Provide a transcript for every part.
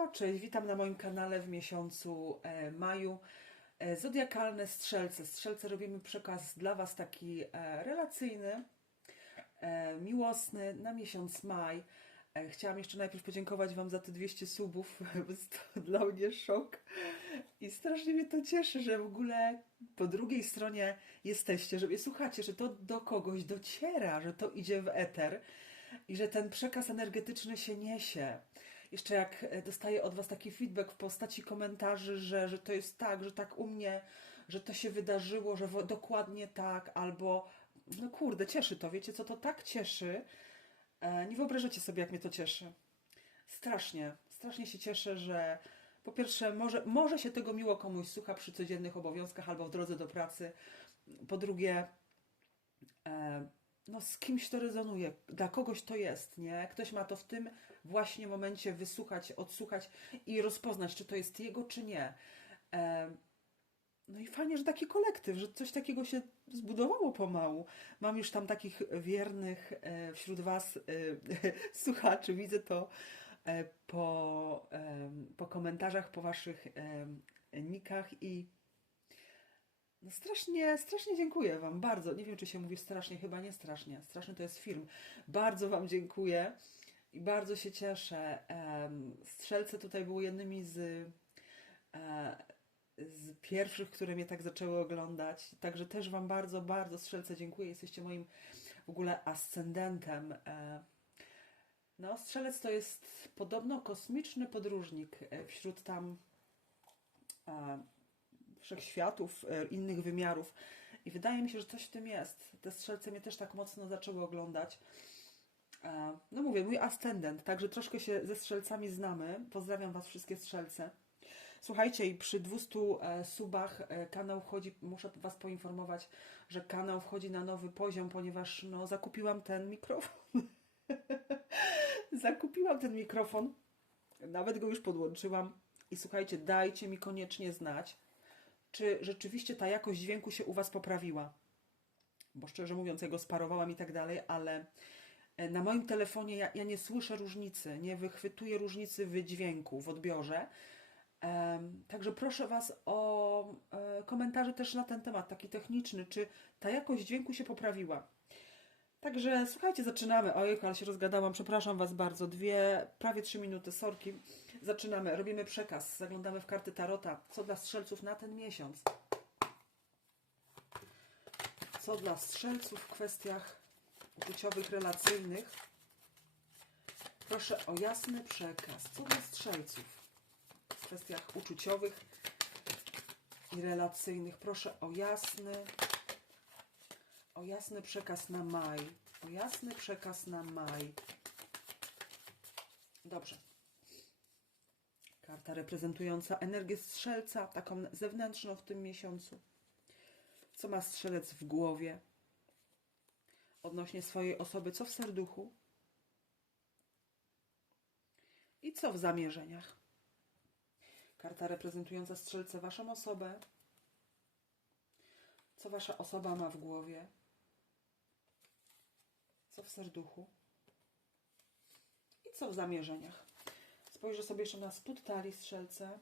No cześć, witam na moim kanale w miesiącu e, maju. E, Zodiakalne strzelce. Strzelce robimy przekaz dla Was taki e, relacyjny, miłosny na miesiąc maj. Chciałam jeszcze najpierw podziękować Wam za te 200 subów, bo to dla mnie szok. I strasznie mnie to cieszy, że w ogóle po drugiej stronie jesteście, że mnie słuchacie, że to do kogoś dociera, że to idzie w eter i że ten przekaz energetyczny się niesie. Jeszcze jak e, dostaję od Was taki feedback w postaci komentarzy, że, że to jest tak, że tak u mnie, że to się wydarzyło, że dokładnie tak, albo no kurde, cieszy to, wiecie co to tak cieszy. E, nie wyobrażacie sobie, jak mnie to cieszy. Strasznie, strasznie się cieszę, że po pierwsze, może, może się tego miło komuś słucha przy codziennych obowiązkach albo w drodze do pracy. Po drugie, e, no z kimś to rezonuje, dla kogoś to jest, nie? Ktoś ma to w tym właśnie momencie wysłuchać, odsłuchać i rozpoznać, czy to jest jego, czy nie. E, no i fajnie, że taki kolektyw, że coś takiego się zbudowało pomału. Mam już tam takich wiernych e, wśród Was e, słuchaczy, widzę to po, po komentarzach, po Waszych nikach i no strasznie, strasznie dziękuję Wam, bardzo. Nie wiem, czy się mówi strasznie, chyba nie strasznie. Straszny to jest film. Bardzo Wam dziękuję i bardzo się cieszę. Strzelce tutaj były jednymi z, e, z pierwszych, które mnie tak zaczęły oglądać. Także też Wam bardzo, bardzo Strzelce dziękuję. Jesteście moim w ogóle ascendentem. E, No, Strzelec to jest podobno kosmiczny podróżnik e, wśród tam wszechświatów, innych wymiarów. I wydaje mi się, że coś w tym jest. Te strzelce mnie też tak mocno zaczęły oglądać. E, No mówię, mój ascendent, także troszkę się ze strzelcami znamy. Pozdrawiam Was wszystkie strzelce. Słuchajcie, i przy 200 e, subach e, kanał wchodzi, muszę Was poinformować, że kanał wchodzi na nowy poziom, ponieważ no, zakupiłam ten mikrofon. zakupiłam ten mikrofon, nawet go już podłączyłam. I słuchajcie, dajcie mi koniecznie znać, czy rzeczywiście ta jakość dźwięku się u Was poprawiła. Bo szczerze mówiąc, ja go sparowałam i tak dalej, ale na moim telefonie ja, ja nie słyszę różnicy, nie wychwytuję różnicy w dźwięku, w odbiorze. Także proszę Was o e, komentarze też na ten temat, taki techniczny, czy ta jakość dźwięku się poprawiła. Także słuchajcie, zaczynamy. Ojej, ale się rozgadałam, przepraszam Was bardzo. Dwie, prawie trzy minuty, sorki. Zaczynamy, robimy przekaz, zaglądamy w karty Tarota. Co dla strzelców na ten miesiąc? Co dla strzelców w kwestiach uczuciowych, relacyjnych? Proszę o jasny przekaz. Co dla strzelców w kwestiach uczuciowych i relacyjnych? Proszę o jasny o jasny przekaz na maj. O jasny przekaz na maj. Dobrze. Karta reprezentująca energię strzelca, taką zewnętrzną w tym miesiącu. Co ma strzelec w głowie? Odnośnie swojej osoby, co w serduchu? I co w zamierzeniach? Karta reprezentująca strzelce, waszą osobę. Co wasza osoba ma w głowie? Co w serduchu? I co w zamierzeniach? Spojrzę sobie jeszcze na spód talii strzelce.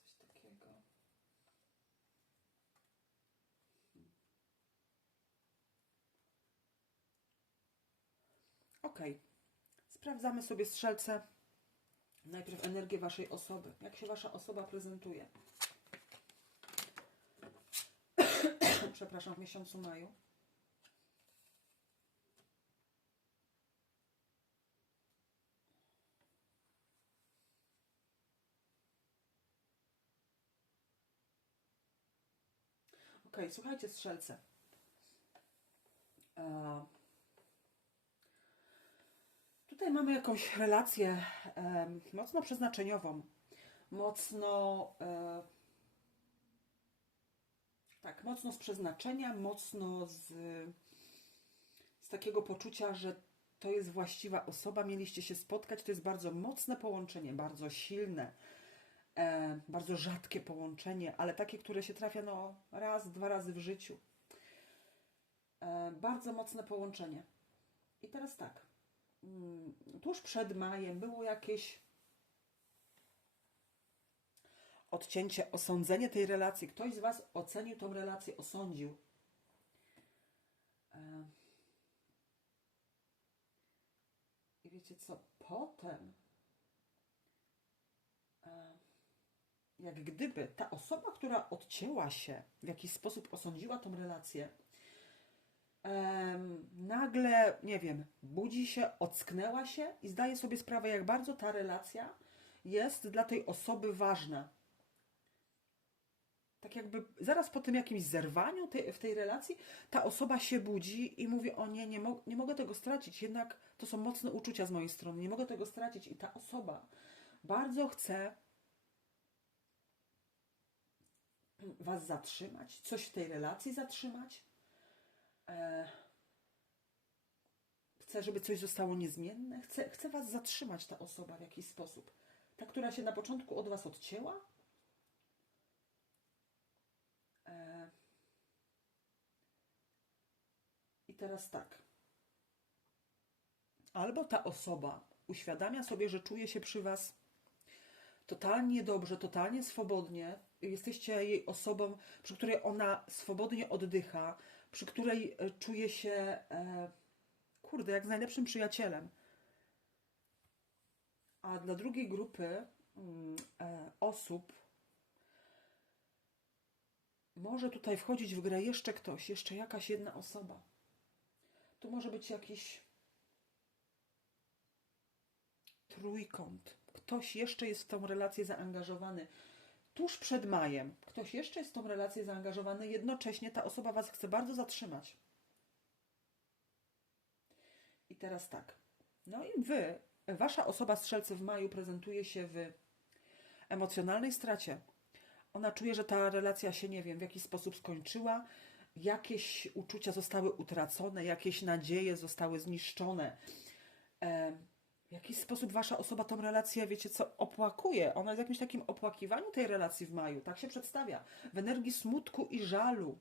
Coś takiego. Ok. Sprawdzamy sobie strzelce. Najpierw energię waszej osoby. Jak się wasza osoba prezentuje? Przepraszam, w miesiącu maju. Ok, słuchajcie, strzelce. E, Tutaj mamy jakąś relację em, mocno przeznaczeniową, mocno e, tak, mocno z przeznaczenia, mocno z, z takiego poczucia, że to jest właściwa osoba, mieliście się spotkać. To jest bardzo mocne połączenie, bardzo silne, e, bardzo rzadkie połączenie, ale takie, które się trafia no, raz, dwa razy w życiu. E, bardzo mocne połączenie. I teraz tak. Mm, Tuż przed majem było jakieś odcięcie, osądzenie tej relacji. Ktoś z Was ocenił tą relację, osądził. E, I wiecie co? Potem, e, jak gdyby ta osoba, która odcięła się, w jakiś sposób osądziła tą relację, nagle, nie wiem, budzi się, ocknęła się i zdaje sobie sprawę, jak bardzo ta relacja jest dla tej osoby ważna. Tak jakby zaraz po tym jakimś zerwaniu w tej relacji, ta osoba się budzi i mówi: O nie, nie, mo- nie mogę tego stracić, jednak to są mocne uczucia z mojej strony, nie mogę tego stracić. I ta osoba bardzo chce Was zatrzymać, coś w tej relacji zatrzymać. E, chce, żeby coś zostało niezmienne, chce, chce Was zatrzymać ta osoba w jakiś sposób. Ta, która się na początku od Was odcięła. E, I teraz tak. Albo ta osoba uświadamia sobie, że czuje się przy Was totalnie dobrze, totalnie swobodnie. Jesteście jej osobą, przy której ona swobodnie oddycha, przy której e, czuje się, e, kurde, jak z najlepszym przyjacielem. A dla drugiej grupy mm, e, osób może tutaj wchodzić w grę jeszcze ktoś, jeszcze jakaś jedna osoba. Tu może być jakiś trójkąt. Ktoś jeszcze jest w tą relację zaangażowany. Tuż przed majem ktoś jeszcze jest w tą relację zaangażowany, jednocześnie ta osoba Was chce bardzo zatrzymać. I teraz tak. No i Wy, Wasza osoba strzelcy w maju prezentuje się w emocjonalnej stracie. Ona czuje, że ta relacja się, nie wiem, w jakiś sposób skończyła, jakieś uczucia zostały utracone, jakieś nadzieje zostały zniszczone. W jakiś sposób wasza osoba tą relację, wiecie co, opłakuje. Ona jest w jakimś takim opłakiwaniu tej relacji w maju. Tak się przedstawia. W energii smutku i żalu.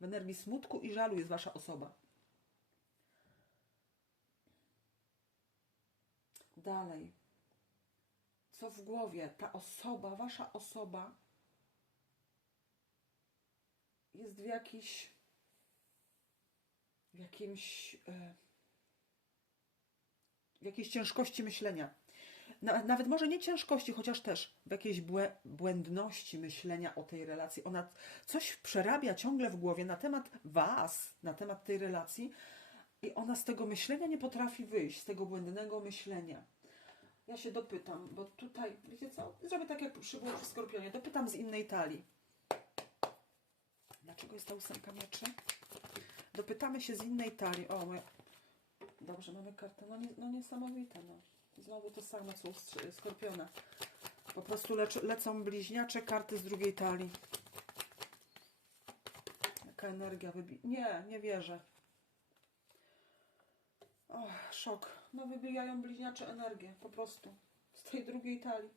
W energii smutku i żalu jest wasza osoba. Dalej. Co w głowie? Ta osoba, wasza osoba jest w jakiś w jakimś w jakiejś ciężkości myślenia. Na, nawet może nie ciężkości, chociaż też w jakiejś błę, błędności myślenia o tej relacji. Ona coś przerabia ciągle w głowie na temat Was, na temat tej relacji i ona z tego myślenia nie potrafi wyjść, z tego błędnego myślenia. Ja się dopytam, bo tutaj, wiecie co, zrobię tak jak przy, było przy Skorpionie, dopytam z innej talii. Dlaczego jest ta ósemka mieczy? Dopytamy się z innej talii. O, moja... Dobrze, mamy kartę. No, nie, no niesamowite, no. Znowu to samo, Str- Skorpiona. Po prostu lecą bliźniacze karty z drugiej talii. Jaka energia wybi... Nie, nie wierzę. O, szok. No wybijają bliźniacze energię, po prostu. Z tej drugiej talii.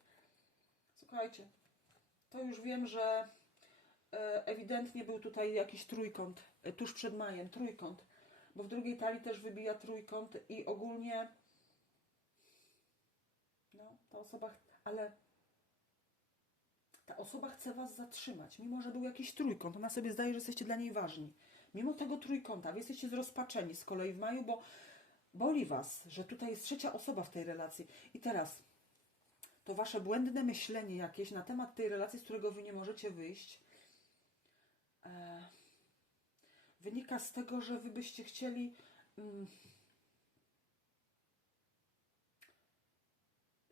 Słuchajcie, to już wiem, że e, ewidentnie był tutaj jakiś trójkąt, e, tuż przed majem, trójkąt, bo w drugiej talii też wybija trójkąt i ogólnie no, ta osoba, ale ta osoba chce was zatrzymać, mimo że był jakiś trójkąt, ona sobie zdaje, że jesteście dla niej ważni. Mimo tego trójkąta, wy jesteście zrozpaczeni z kolei w maju, bo boli was, że tutaj jest trzecia osoba w tej relacji. I teraz to wasze błędne myślenie jakieś na temat tej relacji, z którego wy nie możecie wyjść, e, wynika z tego, że wy byście chcieli mm,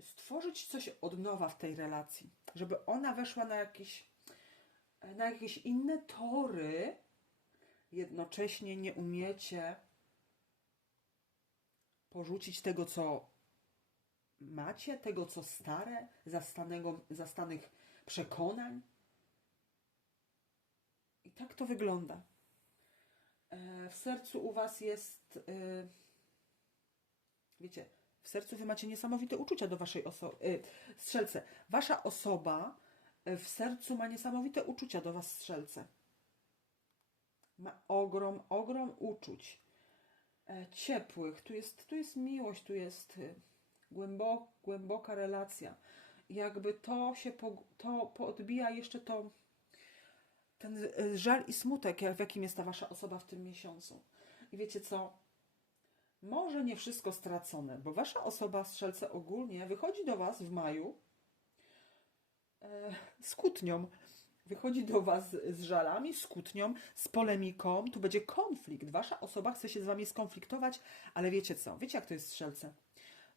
stworzyć coś od nowa w tej relacji, żeby ona weszła na jakieś, na jakieś inne tory, jednocześnie nie umiecie porzucić tego, co macie, tego, co stare, zastanego, zastanych przekonań. I tak to wygląda. E, W sercu u Was jest, e, wiecie, w sercu Wy macie niesamowite uczucia do Waszej osoby. Strzelce, Wasza osoba e, w sercu ma niesamowite uczucia do Was, strzelce. ma ogrom, ogrom uczuć e, ciepłych. Tu jest, tu jest miłość, tu jest y, głębo, głęboka relacja. Jakby to się po, to jeszcze to ten y, żal i smutek, w jakim jest ta wasza osoba w tym miesiącu. I wiecie co? Może nie wszystko stracone, bo wasza osoba strzelce ogólnie wychodzi do was w maju e, z kłótnią. Wychodzi do was z żalami, z kłótnią, z polemiką. Tu będzie konflikt. Wasza osoba chce się z wami skonfliktować, ale wiecie co? Wiecie, jak to jest strzelce?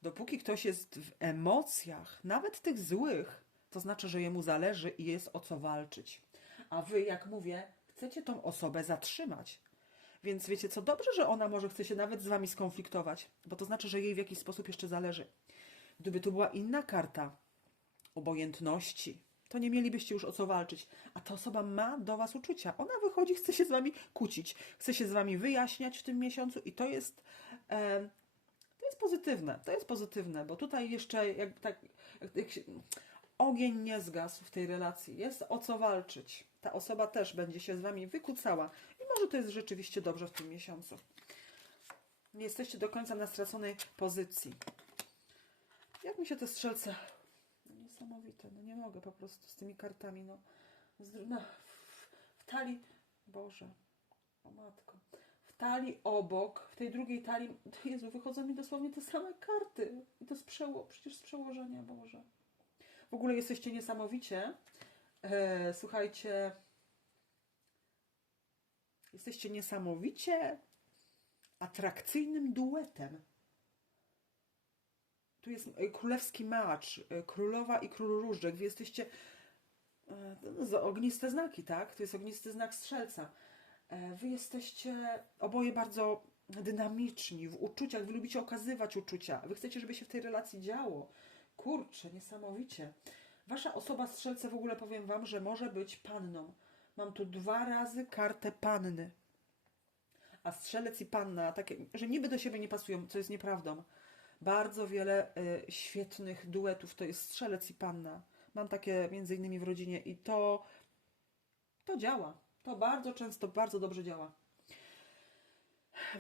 Dopóki ktoś jest w emocjach, nawet tych złych, to znaczy, że jemu zależy i jest o co walczyć. A wy, jak mówię, chcecie tą osobę zatrzymać. Więc wiecie co, dobrze, że ona może chce się nawet z wami skonfliktować, bo to znaczy, że jej w jakiś sposób jeszcze zależy. Gdyby tu była inna karta obojętności, to nie mielibyście już o co walczyć. A ta osoba ma do was uczucia. Ona wychodzi, chce się z wami kłócić, chce się z wami wyjaśniać w tym miesiącu i to jest. E, to jest pozytywne, to jest pozytywne, bo tutaj jeszcze jak tak jak, jak się, ogień nie zgasł w tej relacji, jest o co walczyć. Ta osoba też będzie się z wami wykucała i może to jest rzeczywiście dobrze w tym miesiącu. Nie jesteście do końca na straconej pozycji. Jak mi się te strzelce... No niesamowite, no nie mogę po prostu z tymi kartami, no. No w, w talii... Boże, o matko. Talii obok, w tej drugiej talii, Jezu, wychodzą mi dosłownie te same karty. I to z przeło, przecież z przełożenia, Boże. W ogóle jesteście niesamowicie. E, słuchajcie, jesteście niesamowicie atrakcyjnym duetem. Tu jest e, królewski macz, e, królowa i król różdżek. Wy jesteście no, ogniste znaki, tak? To jest ognisty znak strzelca. Wy jesteście oboje bardzo dynamiczni w uczuciach. Wy lubicie okazywać uczucia. Wy chcecie, żeby się w tej relacji działo. Kurczę, niesamowicie. Wasza osoba strzelce w ogóle powiem wam, że może być panną. Mam tu dwa razy kartę panny. A strzelec i panna, takie, że niby do siebie nie pasują, co jest nieprawdą. Bardzo wiele y, świetnych duetów to jest strzelec i panna. Mam takie między innymi w rodzinie i to, to działa. To bardzo często, bardzo dobrze działa.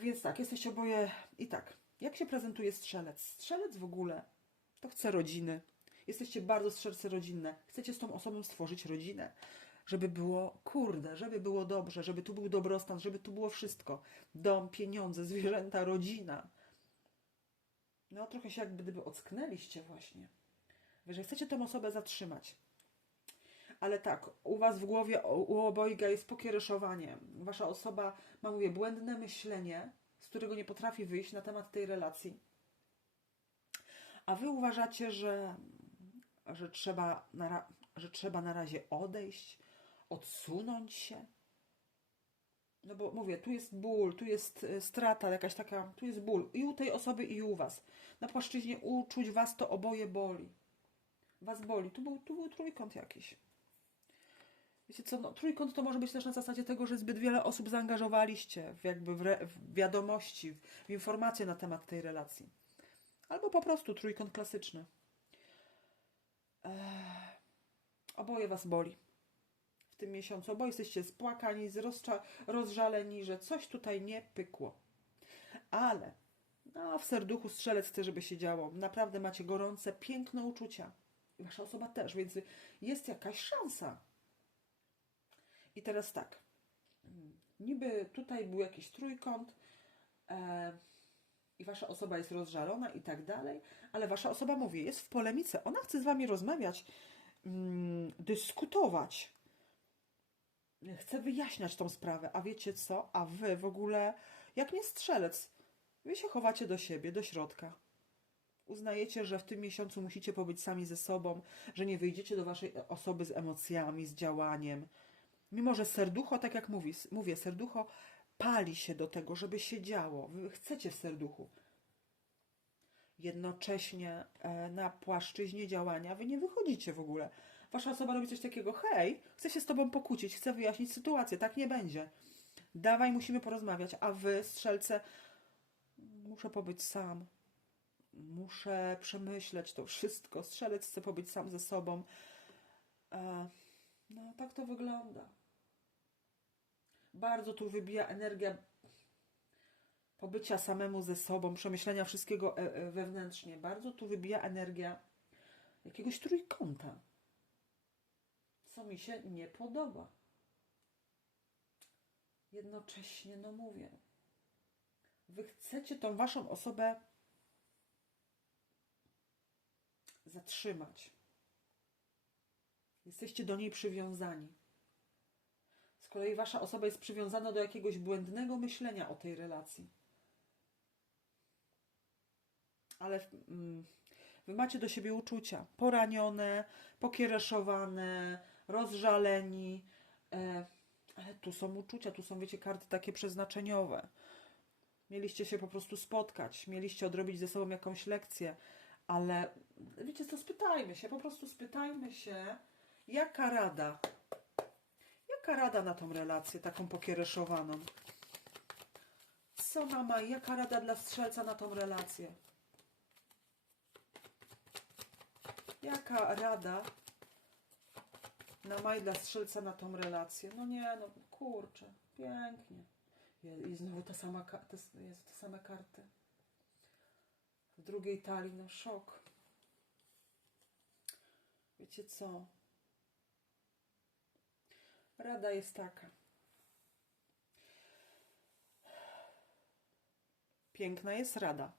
Więc tak, jesteście oboje i tak. Jak się prezentuje strzelec? Strzelec w ogóle to chce rodziny. Jesteście bardzo strzelce rodzinne. Chcecie z tą osobą stworzyć rodzinę. Żeby było, kurde, żeby było dobrze, żeby tu był dobrostan, żeby tu było wszystko. Dom, pieniądze, zwierzęta, rodzina. No trochę się jak gdyby ocknęliście właśnie. Że chcecie tą osobę zatrzymać. Ale tak, u was w głowie, u obojga jest pokiereszowanie. Wasza osoba ma, mówię, błędne myślenie, z którego nie potrafi wyjść na temat tej relacji. A wy uważacie, że, że, trzeba, na, że trzeba na razie odejść, odsunąć się? No bo mówię, tu jest ból, tu jest y, strata jakaś taka, tu jest ból i u tej osoby, i u was. Na płaszczyźnie uczuć was to oboje boli. Was boli. Tu był, tu był trójkąt jakiś. Wiecie co, no, trójkąt to może być też na zasadzie tego, że zbyt wiele osób zaangażowaliście w jakby w, re, w wiadomości, w, w informacje na temat tej relacji. Albo po prostu trójkąt klasyczny. Oboje was boli w tym miesiącu. Oboje jesteście spłakani, rozżaleni, że coś tutaj nie pykło. Ale no, w serduchu strzelec chce, żeby się działo. Naprawdę macie gorące, piękne uczucia. I wasza osoba też, więc jest jakaś szansa. I teraz tak. Mm, Niby tutaj był jakiś trójkąt e, i wasza osoba jest rozżalona i tak dalej, ale wasza osoba mówi, jest w polemice. Ona chce z wami rozmawiać, mm, dyskutować. Chce wyjaśniać tą sprawę. A wiecie co? A wy w ogóle, jak nie strzelec, wy się chowacie do siebie, do środka. Uznajecie, że w tym miesiącu musicie pobyć sami ze sobą, że nie wyjdziecie do waszej osoby z emocjami, z działaniem. Mimo, że serducho, tak jak mówi, mówię, serducho pali się do tego, żeby się działo. Wy chcecie serduchu. Jednocześnie e, na płaszczyźnie działania wy nie wychodzicie w ogóle. Wasza osoba robi coś takiego, hej, chcę się z tobą pokłócić, chcę wyjaśnić sytuację, tak nie będzie. Dawaj, musimy porozmawiać, a wy, strzelce, muszę pobyć sam. Muszę przemyśleć to wszystko. Strzelec chce pobyć sam ze sobą. E, no, tak to wygląda. Bardzo tu wybija energia pobycia samemu ze sobą, przemyślenia wszystkiego e, e, wewnętrznie. Bardzo tu wybija energia jakiegoś trójkąta, co mi się nie podoba. Jednocześnie, no mówię, wy chcecie tą waszą osobę zatrzymać. Jesteście do niej przywiązani. Kolei wasza osoba jest przywiązana do jakiegoś błędnego myślenia o tej relacji. Ale mm, wy macie do siebie uczucia poranione, pokiereszowane, rozżaleni. E, ale tu są uczucia, tu są, wiecie, karty takie przeznaczeniowe. Mieliście się po prostu spotkać, mieliście odrobić ze sobą jakąś lekcję, ale wiecie co, spytajmy się, po prostu spytajmy się, jaka rada, jaka rada na tą relację taką pokiereszowaną? Co mama, jaka rada dla strzelca na tą relację? Jaka rada na maj dla strzelca na tą relację? No nie, no kurczę, pięknie. I znowu ta sama, te, jest te same karty. W drugiej talii, no szok. Wiecie co? Rada jest taka. Piękna jest rada.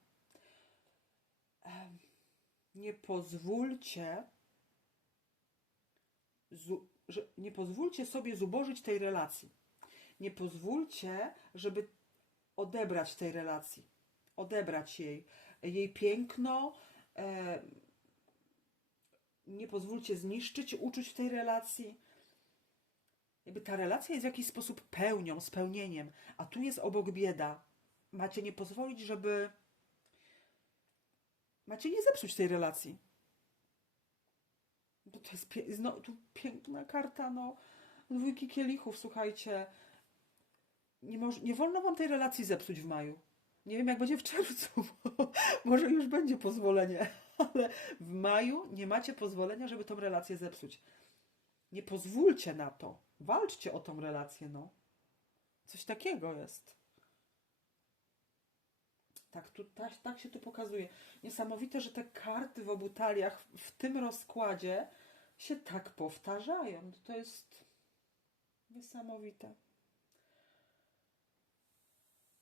Nie pozwólcie, nie pozwólcie sobie zubożyć tej relacji. Nie pozwólcie, żeby odebrać tej relacji, odebrać jej, jej piękno. Nie pozwólcie zniszczyć uczuć w tej relacji. Jakby ta relacja jest w jakiś sposób pełnią, spełnieniem, a tu jest obok bieda. Macie nie pozwolić, żeby. Macie nie zepsuć tej relacji. To, to jest pie... no, tu piękna karta, no. Dwójki kielichów, słuchajcie. Nie, moż... nie wolno wam tej relacji zepsuć w maju. Nie wiem, jak będzie w czerwcu, bo może już będzie pozwolenie, ale w maju nie macie pozwolenia, żeby tą relację zepsuć. Nie pozwólcie na to. Walczcie o tą relację, no. Coś takiego jest. Tak, tu, tak, tak się tu pokazuje. Niesamowite, że te karty w obu taliach w tym rozkładzie się tak powtarzają. To jest niesamowite.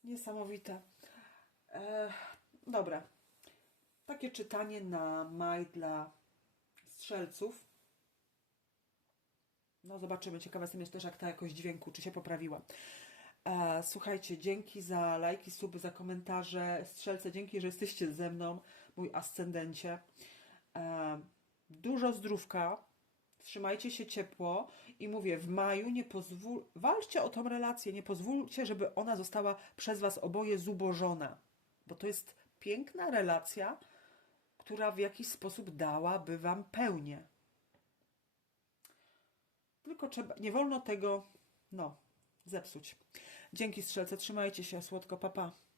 Niesamowite. E, dobra. Takie czytanie na maj dla strzelców. No zobaczymy. Ciekawa jestem też, jak ta jakość dźwięku, czy się poprawiła. E, słuchajcie, dzięki za lajki, suby, za komentarze. Strzelce, dzięki, że jesteście ze mną, mój ascendencie. E, dużo zdrówka. Trzymajcie się ciepło i mówię, w maju nie pozwól, walczcie o tą relację, nie pozwólcie, żeby ona została przez was oboje zubożona, bo to jest piękna relacja, która w jakiś sposób dałaby wam pełnię. Tylko trzeba, nie wolno tego, no, zepsuć. Dzięki strzelce, trzymajcie się, słodko, papa. Pa.